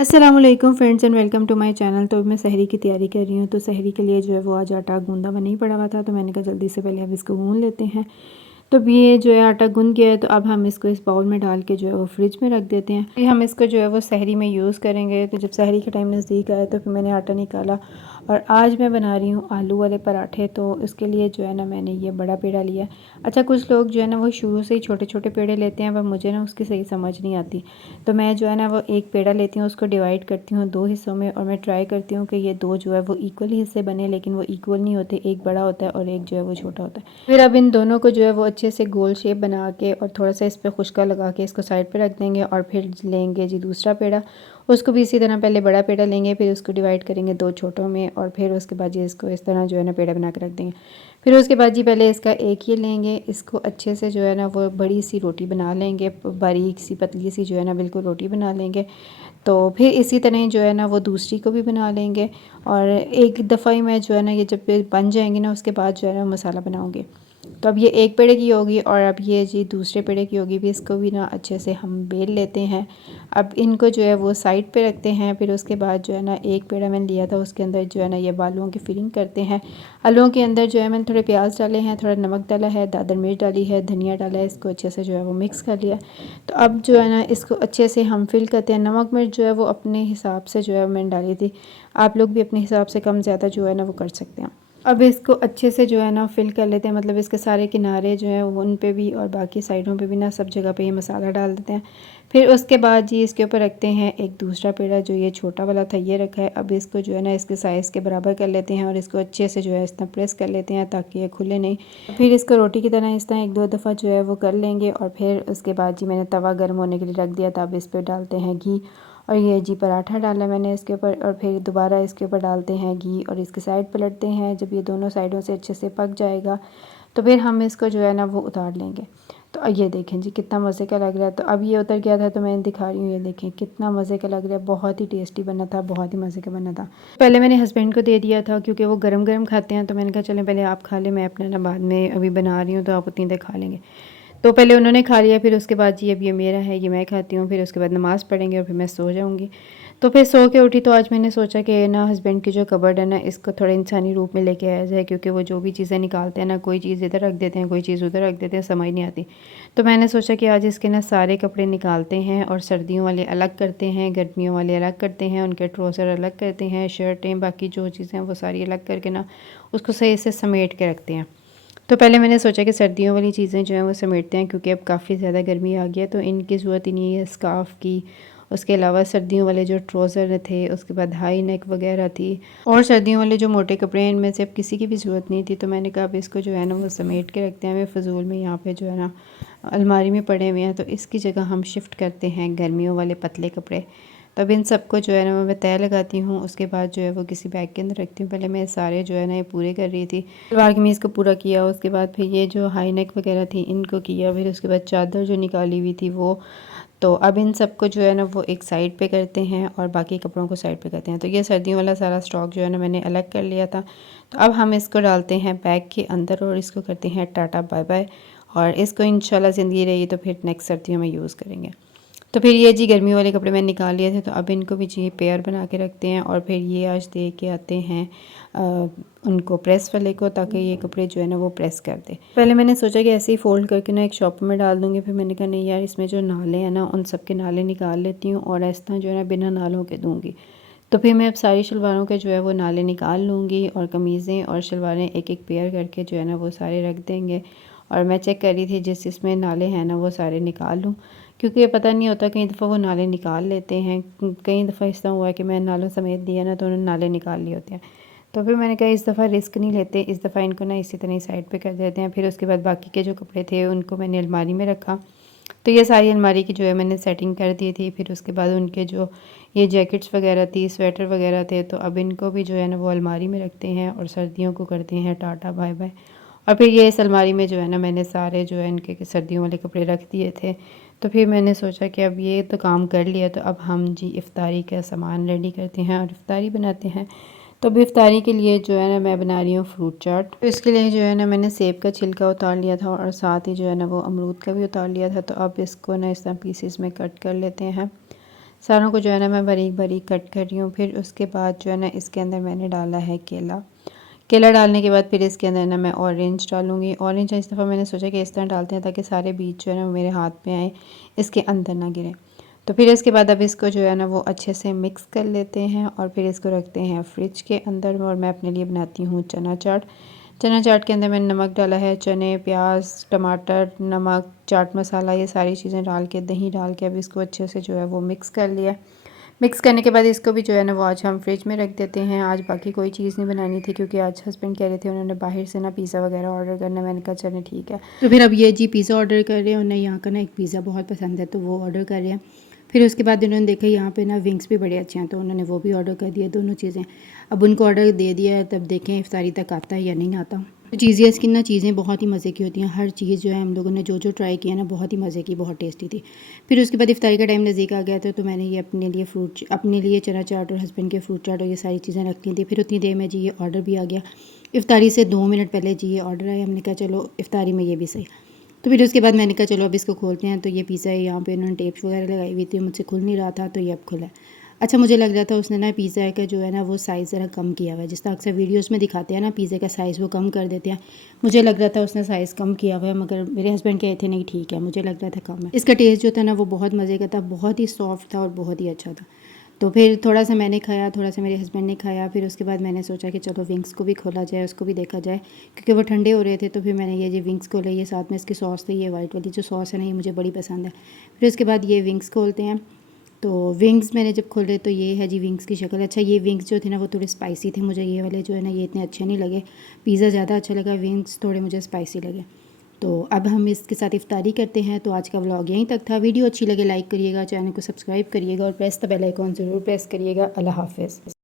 अस्सलामुअलैकुम friends and welcome to my channel. तो मैं सहरी की तैयारी कर रही हूँ। तो सहरी के लिए जो है वो आज आटा गूंदा हुआ नहीं पड़ा हुआ था, तो मैंने कहा जल्दी से पहले अब इसको गूंद लेते हैं। तो अब ये जो है आटा गूंद गया है, तो अब हम इसको इस बाउल में डाल के जो है वो फ्रिज में रख देते हैं। फिर हम इसको जो है वो सहरी में यूज़ करेंगे। तो जब सहरी का टाइम नज़दीक आया तो फिर मैंने आटा निकाला और आज मैं बना रही हूँ आलू वाले पराठे। तो इसके लिए जो है ना मैंने ये बड़ा पेड़ा लिया। अच्छा, कुछ लोग जो है ना वो शुरू से ही छोटे छोटे पेड़े लेते हैं, पर मुझे ना उसकी सही समझ नहीं आती। तो मैं जो है ना वो एक पेड़ा लेती हूँ, उसको डिवाइड करती हूँ दो हिस्सों में, और मैं ट्राई करती हूँ कि ये दो जो है वो इक्वल हिस्से बने, लेकिन वो इक्वल नहीं होते। एक बड़ा होता है और एक जो है वो छोटा होता है। फिर अब इन दोनों को जो है वो अच्छे से गोल शेप बना के और थोड़ा सा इस पर खुशका लगा के इसको साइड पे रख देंगे। और फिर लेंगे जी दूसरा पेड़ा, उसको भी इसी तरह पहले बड़ा पेड़ा लेंगे, फिर उसको डिवाइड करेंगे दो छोटों में, और फिर उसके बाद जी इसको इस तरह जो है ना पेड़ा बना के रख देंगे। फिर उसके बाद जी पहले इसका एक ही लेंगे, इसको अच्छे से जो है ना वो बड़ी सी रोटी बना लेंगे, बारीक सी पतली सी जो है ना बिल्कुल रोटी बना लेंगे। तो फिर इसी तरह जो है ना वो दूसरी को भी बना लेंगे। और एक दफ़ा ही मैं जो है ना ये जब बन जाएंगी ना उसके बाद जो है ना मसाला बनाऊँगी। तो अब ये एक पेड़े की होगी और अब ये जी दूसरे पेड़े की होगी। भी इसको भी ना अच्छे से हम बेल लेते हैं। अब इनको जो है वो साइड पे रखते हैं। फिर उसके बाद जो है ना एक पेड़ा मैंने लिया था, उसके अंदर जो है ना ये आलूओं की फिलिंग करते हैं। आलूओं के अंदर जो है मैंने थोड़े प्याज डाले हैं, थोड़ा नमक डाला है, दादर मिर्च डाली है, धनिया डाला है, इसको अच्छे से जो है वो मिक्स कर लिया। तो अब जो है ना इसको अच्छे से हम फिल करते हैं। नमक मिर्च जो है वो अपने हिसाब से जो है मैंने डाली थी, आप लोग भी अपने हिसाब से कम ज़्यादा जो है ना वो कर सकते हैं। अब इसको अच्छे से जो है ना फिल कर लेते हैं, मतलब इसके सारे किनारे जो हैं उन पे भी और बाकी साइडों पे भी ना सब जगह पे ये मसाला डाल देते हैं। फिर उसके बाद जी इसके ऊपर रखते हैं एक दूसरा पेड़ा, जो ये छोटा वाला था ये रखा है। अब इसको जो है ना इसके साइज़ के बराबर कर लेते हैं और इसको अच्छे से जो है इस तरह प्रेस कर लेते हैं ताकि ये खुले नहीं। फिर इसको रोटी की तरह इस तरह एक दो दफ़ा जो है वो कर लेंगे। और फिर उसके बाद जी मैंने तवा गर्म होने के लिए रख दिया था। अब इस पर डालते हैं घी, और ये जी पराठा डाला मैंने इसके ऊपर, और फिर दोबारा इसके ऊपर डालते हैं घी और इसकी साइड पलटते हैं। जब ये दोनों साइडों से अच्छे से पक जाएगा तो फिर हम इसको जो है ना वो उतार लेंगे। तो ये देखें जी कितना मज़े का लग रहा है। तो अब ये उतर गया था तो मैं दिखा रही हूँ, ये देखें कितना मज़े का लग रहा है। बहुत ही टेस्टी बना था, बहुत ही मज़े का बना था। पहले मैंने हस्बैंड को दे दिया था क्योंकि वो गरम गरम खाते हैं, तो मैंने कहा चलें पहले आप खा लें, मैं अपना ना बाद में अभी बना रही हूँ तो आप उतनी देर खा लेंगे। तो पहले उन्होंने खा लिया, फिर उसके बाद जी अब ये मेरा है, ये मैं खाती हूँ। फिर उसके बाद नमाज़ पढ़ेंगे और फिर मैं सो जाऊँगी। तो फिर सो के उठी तो आज मैंने सोचा कि ना हस्बैंड की जो कबर्ड है ना इसको थोड़ा इंसानी रूप में लेके आया जाए, क्योंकि वो जो भी चीज़ें निकालते हैं ना, कोई चीज़ इधर रख देते हैं, कोई चीज़ उधर रख देते हैं, समझ नहीं आती। तो मैंने सोचा कि आज इसके ना सारे कपड़े निकालते हैं और सर्दियों वाले अलग करते हैं, गर्मियों वाले अलग करते हैं, उनके ट्राउज़र अलग करते हैं, शर्टें बाकी जो चीज़ें हैं वो सारी अलग करके ना उसको सही से समेट के रखते हैं। तो पहले मैंने सोचा कि सर्दियों वाली चीज़ें जो हैं वो समेटते हैं, क्योंकि अब काफ़ी ज़्यादा गर्मी आ गई है तो इनकी ज़रूरत ही नहीं है स्कार्फ़ की। उसके अलावा सर्दियों वाले जो ट्राउज़र थे, उसके बाद हाई नेक वगैरह थी, और सर्दियों वाले जो मोटे कपड़े हैं इनमें से अब किसी की भी ज़रूरत नहीं थी। तो मैंने कहा अब इसको जो है ना वो समेट के रखते हैं। हमें फ़जूल में यहाँ पे जो है ना अलमारी में पड़े हुए हैं, तो इसकी जगह हम शिफ्ट करते हैं गर्मियों वाले पतले कपड़े। तो अब इन सबको जो है ना मैं तय लगाती हूँ, उसके बाद जो है वो किसी बैग के अंदर रखती हूँ। पहले मैं सारे जो है ना ये पूरे कर रही थी, सलवार कमीज़ को पूरा किया, उसके बाद फिर ये जो हाई नेक वगैरह थी इनको किया, फिर उसके बाद चादर जो निकाली हुई थी वो। तो अब इन सबको जो है ना वो एक साइड पे करते हैं और बाकी कपड़ों को साइड पे करते हैं। तो ये सर्दियों वाला सारा स्टॉक जो है ना मैंने अलग कर लिया था। तो अब हम इसको डालते हैं बैग के अंदर और इसको करते हैं टाटा बाय बाय। और इसको इंशाल्लाह ज़िंदगी रही तो फिर नेक्स्ट सर्दियों में यूज़ करेंगे। तो फिर ये जी गर्मी वाले कपड़े मैंने निकाल लिए थे, तो अब इनको भी जी पेयर बना के रखते हैं। और फिर ये आज दे के आते हैं उनको प्रेस वाले को, ताकि ये कपड़े जो है ना वो प्रेस कर दे। पहले मैंने सोचा कि ऐसे ही फ़ोल्ड करके ना एक शॉपर में डाल दूँगी, फिर मैंने कहा नहीं यार, इसमें जो नाले हैं ना उन सब के नाले निकाल लेती हूँ और इस तरह जो है ना बिना नालों के दूँगी। तो फिर मैं अब सारी शलवारों के जो है वो नाले निकाल लूँगी और कमीज़ें और शलवारें एक एक पेयर करके जो है ना वो सारे रख देंगे। और मैं चेक कर रही थी जिस जिसमें नाले हैं ना वो सारे निकाल लूँ, क्योंकि ये पता नहीं होता, कई दफ़ा वो नाले निकाल लेते हैं। कई दफ़ा इस तरह हुआ है कि मैं नालों समेत दिया ना तो उन्होंने नाले निकाल लिए होते हैं। तो फिर मैंने कहा इस दफ़ा रिस्क नहीं लेते, इस दफ़ा इनको ना इसी तरह साइड पे कर देते हैं। फिर उसके बाद बाकी के जो कपड़े थे उनको मैंने अलमारी में रखा। तो ये सारी अलमारी की जो है मैंने सेटिंग कर दी थी। फिर उसके बाद उनके जो ये जैकेट्स वगैरह थी, स्वेटर वगैरह थे, तो अब इनको भी जो है ना वो अलमारी में रखते हैं और सर्दियों को करते हैं टाटा बाय बाय। और फिर ये इस अलमारी में जो है ना मैंने सारे जो है इनके सर्दियों वाले कपड़े रख दिए थे। तो फिर मैंने सोचा कि अब ये तो काम कर लिया, तो अब हम जी इफ़्तारी का सामान रेडी करते हैं और इफ़्तारी बनाते हैं। तो अब इफ़्तारी के लिए जो है ना मैं बना रही हूँ फ्रूट चाट। तो इसके लिए जो है ना मैंने सेब का छिलका उतार लिया था और साथ ही जो है ना वो अमरूद का भी उतार लिया था। तो अब इसको ना इस तरह पीसेस में कट कर लेते हैं। सारों को जो है ना मैं बारीक बारीक कट कर रही हूँ। फिर उसके बाद जो है ना इसके अंदर मैंने डाला है केला। केला डालने के बाद फिर इसके अंदर ना मैं ऑरेंज डालूँगी। ऑरेंज इस दफ़ा मैंने सोचा कि इस तरह डालते हैं ताकि सारे बीज जो है ना वो मेरे हाथ में आए, इसके अंदर ना गिरे। तो फिर इसके बाद अब इसको जो है ना वो अच्छे से मिक्स कर लेते हैं और फिर इसको रखते हैं फ्रिज के अंदर। और मैं अपने लिए बनाती हूँ चना चाट। चना चाट के अंदर मैंने नमक डाला है, चने, प्याज, टमाटर, नमक, चाट मसाला, ये सारी चीज़ें डाल के, दही डाल के अब इसको अच्छे से जो है वो मिक्स कर लिया। मिक्स करने के बाद इसको भी जो है ना वो आज हम फ्रिज में रख देते हैं। आज बाकी कोई चीज़ नहीं बनानी थी क्योंकि आज हस्बैंड कह रहे थे उन्होंने बाहर से ना पिज़्ज़ा वगैरह ऑर्डर करना। मैंने कहा चलें ठीक है। तो फिर अब ये जी पिज़्ज़ा ऑर्डर कर रहे हैं। उन्हें यहाँ का ना एक पिज़्ज़ा बहुत पसंद है तो वो ऑर्डर कर रहे हैं। फिर उसके बाद उन्होंने देखा यहाँ पे ना विंग्स भी बड़े अच्छे हैं तो उन्होंने वो भी ऑर्डर कर दिया, दोनों चीज़ें। अब उनको ऑर्डर दे दिया है, तब देखें इफ्तारी तक आता है या नहीं आता। चीज़ें की ना चीज़ें बहुत ही मज़े की होती हैं। हर चीज़ जो है हम लोगों ने जो ट्राई किया ना बहुत ही मज़े की, बहुत टेस्टी थी। फिर उसके बाद इफ्तारी का टाइम नज़दीक आ गया था तो मैंने ये अपने लिए चना चाट और हस्बैंड के फ्रूट चाट और ये सारी चीज़ें रख ली थी। फिर उतनी देर में जी ये ऑर्डर भी आ गया। इफ्तारी से 2 मिनट पहले जी ये ऑर्डर आया। हमने कहा चलो इफ्तारी में ये भी सही। तो फिर उसके बाद मैंने कहा चलो अब इसको खोलते हैं। तो ये पिज़्ज़ा है, यहाँ पे उन्होंने टेप्स वगैरह लगाई हुई थी, मुझसे खुल नहीं रहा था तो ये अब खुला है। अच्छा मुझे लग रहा था उसने ना पिज़्ज़ा का जो है ना वो साइज़ ज़रा कम किया हुआ है, जिस तरह अक्सर वीडियोस में दिखाते हैं ना पिज़्ज़ा का साइज़ वो कम कर देते हैं। मुझे लग रहा था उसने साइज़ कम किया हुआ है, मगर मेरे हस्बैंड कहे थे नहीं ठीक है, मुझे लग रहा था कम है। इसका टेस्ट जो था ना वो बहुत मज़े का था, बहुत ही सॉफ्ट था और बहुत ही अच्छा था। तो फिर थोड़ा सा मैंने खाया, थोड़ा सा मेरे हस्बैंड ने खाया। फिर उसके बाद मैंने सोचा कि चलो विंग्स को भी खोला जाए, उसको भी देखा जाए क्योंकि वो ठंडे हो रहे थे। तो फिर मैंने ये विंग्स खोले, ये साथ में इसकी सॉस थी, ये वाइट वाली जो सॉस है ना ये मुझे बड़ी पसंद है। फिर उसके बाद ये विंग्स खोलते हैं। तो विंग्स मैंने जब खोले तो ये है जी विंग्स की शक्ल। अच्छा ये विंग्स जो थे ना वो थोड़े स्पाइसी थे, मुझे ये वाले जो है ना ये इतने अच्छे नहीं लगे। पिज़्ज़ा ज़्यादा अच्छा लगा, विंग्स थोड़े मुझे स्पाइसी लगे। तो अब हम इसके साथ इफ्तारी करते हैं। तो आज का व्लॉग यहीं तक था। वीडियो अच्छी लगे लाइक करिएगा, चैनल को सब्सक्राइब करिएगा और प्रेस द बेल आइकॉन ज़रूर प्रेस करिएगा। अल्लाह हाफ़िज़।